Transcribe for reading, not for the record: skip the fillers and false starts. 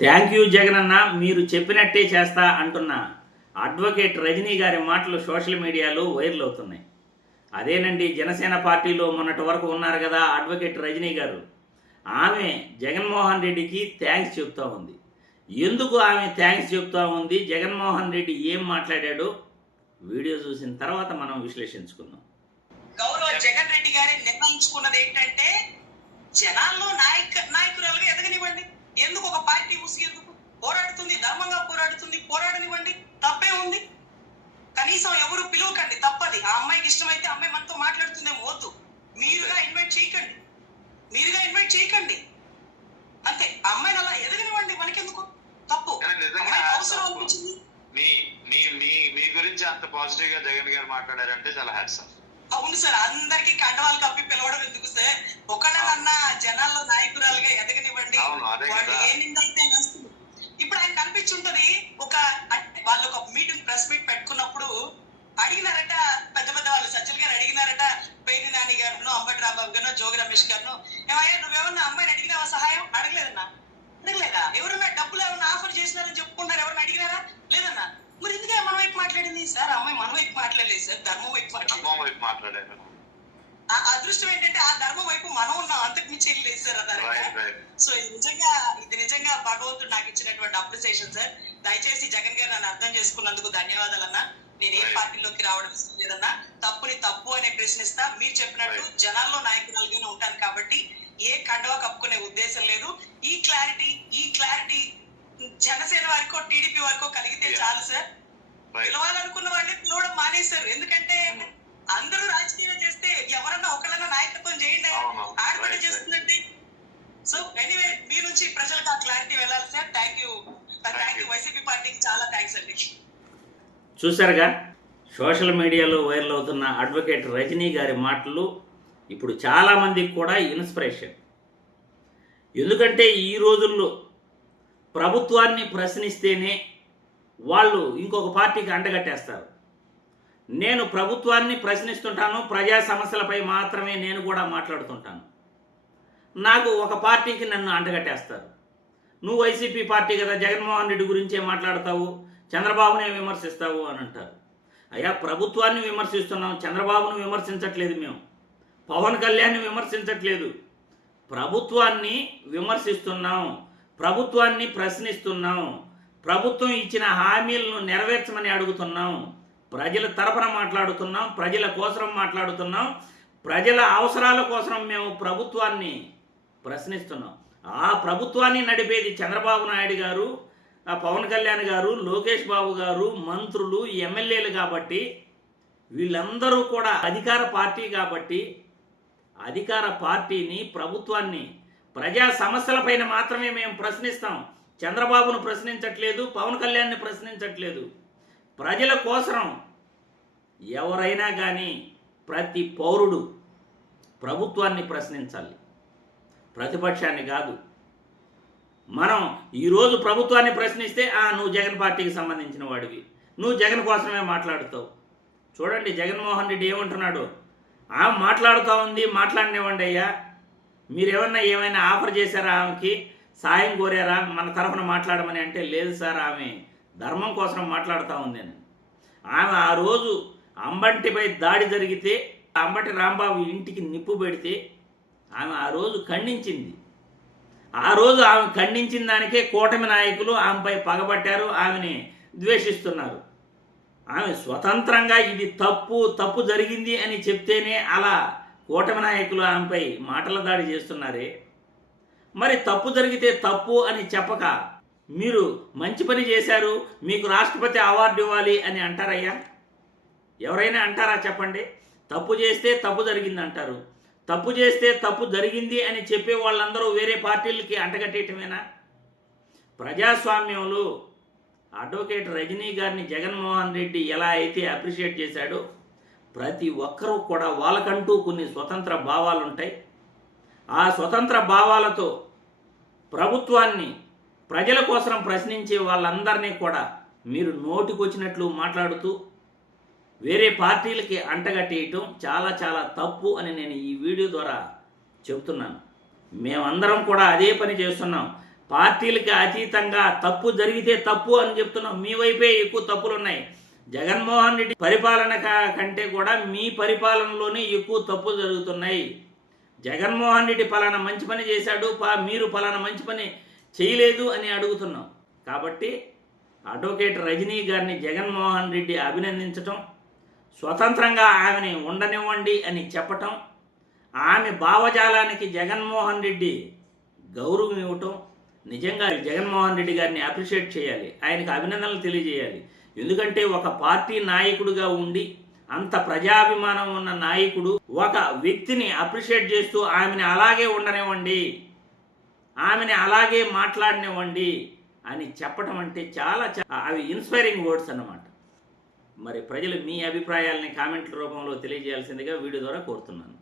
Thank you Jagananna, మీరు చెప్పినట్టే చేస్తా అంటున్న అడ్వకేట్ రజనీ గారి మాటలు సోషల్ మీడియాలో వైరల్ అవుతున్నాయి. అదేనండి, జనసేన పార్టీలో మొన్నటి వరకు ఉన్నారు కదా అడ్వకేట్ రజనీ గారు. ఆమె జగన్మోహన్ రెడ్డికి థ్యాంక్స్ చెప్తా ఉంది. ఎందుకు ఆమె థ్యాంక్స్ చెప్తా ఉంది, జగన్మోహన్ రెడ్డి ఏం మాట్లాడాడో వీడియో చూసిన తర్వాత మనం విశ్లేషించుకుందాం. గౌరవ జగన్ రెడ్డి గారి నిర్ణయించుకున్నది ఏంటంటే జనాల్లో నాయకురాలుగా ఎదగనివ్వండి. ఎందుకు ఒక పార్టీ ముసుగెందుకు పోరాడుతుంది, ధర్మంగా పోరాడనివ్వండి, తప్పే ఉంది. కనీసం ఎవరు పిలువకండి, తప్పది. ఆ అమ్మాయికి ఇష్టమైతే అమ్మాయి మనతో మాట్లాడుతుందేమో, వద్దు. మీరుగా ఇన్వైట్ చేయకండి అంతే. ఆ అమ్మాయిని అలా ఎదగనివ్వండి, మనకెందుకు, తప్పు. అవసరం అనిపించింది. మీ గురించి అంత పాజిటివ్ గా జగన్ గారు మాట్లాడారంటే చాలా హ్యాట్స్ ఆఫ్. అవును సార్, అందరికి కండవాలు కప్పి పిలవడం ఎందుకు సార్? ఒకళ్ళనన్నా జనాల్లో నాయకురాలుగా ఎదగనివ్వండి. వాళ్ళు ఏ నిందైతే వస్తుంది. ఇప్పుడు ఆయన కనిపించుంటది, వాళ్ళు ఒక మీటింగ్, ప్రెస్ మీట్ పెట్టుకున్నప్పుడు అడిగినారట, పెద్ద వాళ్ళు సజ్జల్ గారు అడిగినారట, పేర్ని నాని గారును, అంబటి రాంబాబు గారు, జోగి రమేష్ గారు, ఏమయ్యా నువ్వేమన్నా అమ్మాయిని అడిగినావా సహాయం? అడగలేదన్నా. ఎవరన్నా డబ్బులు ఏమన్నా ఆఫర్ చేసినారని చెప్పుకుంటారు, ఎవరన్నా అడిగినారా? లేదన్నా. మరి ఎందుకే మన వైపు మాట్లాడింది సార్? అమ్మాయి మన వైపు మాట్లాడలేదు సార్, ధర్మం వైపు మాట్లాడారు. ఆ అదృష్టం ఏంటంటే ఆ ధర్మం వైపు మనం ఉన్నాం, అంతకు మించి ఏం లేదు సార్. సో ఇది నిజంగా భగవంతుడు నాకు ఇచ్చినటువంటి అప్రిసియేషన్ సార్. దయచేసి జగన్ గారు నన్ను అర్థం చేసుకున్నందుకు ధన్యవాదాలన్నా. నేను ఏ పార్టీలోకి రావడం లేదన్నా. తప్పుని తప్పు అనే ప్రశ్నిస్తా. మీరు చెప్పినట్టు జనాల్లో నాయకురాలుగానే ఉంటాను కాబట్టి ఏ కండవా కప్పుకునే ఉద్దేశం లేదు. ఈ క్లారిటీ జనసేన వారికో టీడీపీ వారికో కలిగితే చాలు సార్. పిలవాలనుకున్న వాళ్ళే పిలవడం మానేశారు. ఎందుకంటే అందరూ రాజకీయం చేస్తే ఎవరన్నా ఒకళ్ళన్నా నాయకత్వం చేయండి, ఆడబిడ్డ చేస్తుందండి. సో ఎనీవే, మీ నుంచి ప్రజలకు ఆ క్లారిటీ వెళ్ళాలి సార్. థ్యాంక్ యూ వైసీపీ పార్టీకి చాలా థ్యాంక్స్ అండి. చూశారుగా, సోషల్ మీడియాలో వైరల్ అవుతున్న అడ్వకేట్ రజనీ గారి మాటలు ఇప్పుడు చాలామందికి కూడా ఇన్స్పిరేషన్. ఎందుకంటే ఈ రోజుల్లో ప్రభుత్వాన్ని ప్రశ్నిస్తేనే వాళ్ళు ఇంకొక పార్టీకి అంటగట్టేస్తారు. నేను ప్రభుత్వాన్ని ప్రశ్నిస్తుంటాను, ప్రజా సమస్యలపై మాత్రమే నేను కూడా మాట్లాడుతుంటాను. నాకు ఒక పార్టీకి నన్ను అంటగట్టేస్తారు. నువ్వు వైసీపీ పార్టీ కదా, జగన్మోహన్ రెడ్డి గురించే మాట్లాడతావు, చంద్రబాబునే విమర్శిస్తావు అని అంటారు. అయ్యా, ప్రభుత్వాన్ని విమర్శిస్తున్నాం, చంద్రబాబును విమర్శించట్లేదు, మేము పవన్ కళ్యాణ్ని విమర్శించట్లేదు. ప్రభుత్వాన్ని విమర్శిస్తున్నాం, ప్రభుత్వాన్ని ప్రశ్నిస్తున్నాం, ప్రభుత్వం ఇచ్చిన హామీలను నెరవేర్చమని అడుగుతున్నాం, ప్రజల తరపున మాట్లాడుతున్నాం, ప్రజల కోసం మాట్లాడుతున్నాం, ప్రజల అవసరాల కోసం మేము ప్రభుత్వాన్ని ప్రశ్నిస్తున్నాం. ఆ ప్రభుత్వాన్ని నడిపేది చంద్రబాబు నాయుడు గారు, పవన్ కళ్యాణ్ గారు, లోకేష్ బాబు గారు, మంత్రులు, ఎమ్మెల్యేలు కాబట్టి వీళ్ళందరూ కూడా అధికార పార్టీ కాబట్టి అధికార పార్టీని, ప్రభుత్వాన్ని, ప్రజా సమస్యలపైన మాత్రమే మేము ప్రశ్నిస్తాం. చంద్రబాబును ప్రశ్నించట్లేదు, పవన్ కళ్యాణ్ని ప్రశ్నించట్లేదు. ప్రజల కోసం ఎవరైనా కానీ ప్రతి పౌరుడు ప్రభుత్వాన్ని ప్రశ్నించాలి, ప్రతిపక్షాన్ని కాదు. మనం ఈరోజు ప్రభుత్వాన్ని ప్రశ్నిస్తే నువ్వు జగన్ పార్టీకి సంబంధించిన వాడివి, నువ్వు జగన్ కోసమే మాట్లాడుతావు. చూడండి, జగన్మోహన్ రెడ్డి ఏమంటున్నాడు, మాట్లాడుతూ ఉంది, మాట్లాడినివ్వండి అయ్యా. ఏమైనా ఆఫర్ చేశారా, ఆమెకి సాయం కోరారా, మన తరఫున మాట్లాడమని అంటే, లేదు సార్, ఆమె ధర్మం కోసం మాట్లాడుతూ ఉంది అని. ఆమె ఆ రోజు అంబటిపై దాడి జరిగితే, అంబటి రాంబాబు ఇంటికి నిప్పు పెడితే ఆమె ఆ రోజు ఖండించింది. ఆ రోజు ఆమె ఖండించిన దానికే కూటమి నాయకులు ఆమెపై పగబట్టారు, ఆమెని ద్వేషిస్తున్నారు. ఆమె స్వతంత్రంగా ఇది తప్పు జరిగింది అని చెప్తేనే అలా కూటమి నాయకులు ఆమెపై మాటల దాడి చేస్తున్నారే. మరి తప్పు జరిగితే తప్పు అని చెప్పక మీరు మంచి పని చేశారు, మీకు రాష్ట్రపతి అవార్డు ఇవ్వాలి అని అంటారయ్యా? ఎవరైనా అంటారా చెప్పండి? తప్పు చేస్తే తప్పు జరిగింది అంటారు, తప్పు చేస్తే తప్పు జరిగింది అని చెప్పే వాళ్ళందరూ వేరే పార్టీలకి అంటగట్టేయటమేనా? ప్రజాస్వామ్యంలో అడ్వకేట్ రజనీ గారిని జగన్మోహన్ రెడ్డి ఎలా అయితే అప్రిషియేట్ చేశాడో, ప్రతి ఒక్కరూ కూడా వాళ్ళకంటూ కొన్ని స్వతంత్ర భావాలు ఉంటాయి. ఆ స్వతంత్ర భావాలతో ప్రభుత్వాన్ని, ప్రజల కోసం ప్రశ్నించే వాళ్ళందరినీ కూడా మీరు నోటికొచ్చినట్లు మాట్లాడుతూ వేరే పార్టీలకి అంటగట్టేయటం చాలా చాలా తప్పు అని నేను ఈ వీడియో ద్వారా చెబుతున్నాను. మేమందరం కూడా అదే పని చేస్తున్నాం. పార్టీలకి అతీతంగా తప్పు జరిగితే తప్పు అని చెప్తున్నాం. మీ వైపే ఎక్కువ తప్పులు ఉన్నాయి. జగన్మోహన్ రెడ్డి పరిపాలన కంటే కూడా మీ పరిపాలనలోనే ఎక్కువ తప్పులు జరుగుతున్నాయి. జగన్మోహన్ రెడ్డి పలానా మంచి పని చేశాడు, మీరు పలానా మంచి పని చేయలేదు అని అడుగుతున్నాం. కాబట్టి అడ్వకేట్ రజనీ గారిని జగన్మోహన్ రెడ్డి అభినందించటం, స్వతంత్రంగా ఆమెని ఉండనివ్వండి అని చెప్పటం, ఆమె భావజాలానికి జగన్మోహన్ రెడ్డి గౌరవం ఇవ్వటం, నిజంగా జగన్మోహన్ రెడ్డి గారిని అప్రిషియేట్ చేయాలి, ఆయనకు అభినందనలు తెలియజేయాలి. ఎందుకంటే ఒక పార్టీ నాయకుడిగా ఉండి అంత ప్రజాభిమానం ఉన్న నాయకుడు ఒక వ్యక్తిని అప్రిషియేట్ చేస్తూ ఆమెని అలాగే ఉండనివ్వండి, ఆమెని అలాగే మాట్లాడనివ్వండి అని చెప్పటం అంటే చాలా అవి ఇన్స్పైరింగ్ వర్డ్స్ అన్నమాట. మరి ప్రజలు మీ అభిప్రాయాలని కామెంట్ల రూపంలో తెలియజేయాల్సిందిగా వీడియో ద్వారా కోరుతున్నాను.